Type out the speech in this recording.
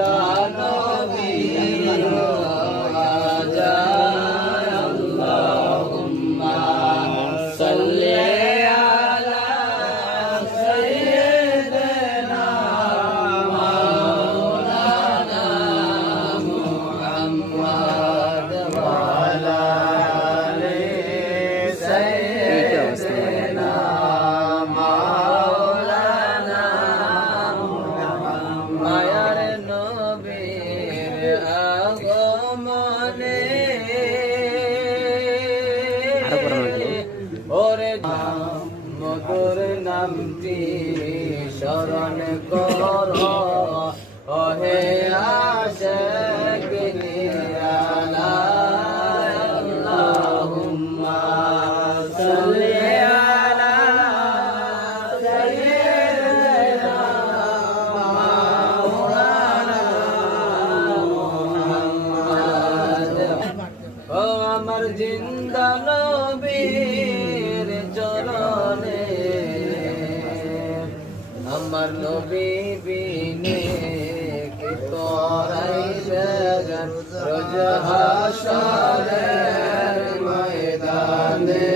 জিন্দা নবীর আজান আল্লাহুম্মা সাল্লি আলা সাইয়্যিদিনা মাওলানা মুহাম্মদ ওয়া আলা আলি সাইয়্যিদিনা মাওলানা মুহাম্মদ মায়ার নবীর আগমনে ওরে মধুর নামটি স্মরণ কর ওহে আশিক নিরালা আল্লাহুম্মা সাল্লি আলা সাইয়্যিদিনা মাওলানা মুহাম্মদ ও আমার জিন্দা নবীর চরণে আমার নবী বিনে কি করাইবে রোজ হাসরের ময়দানে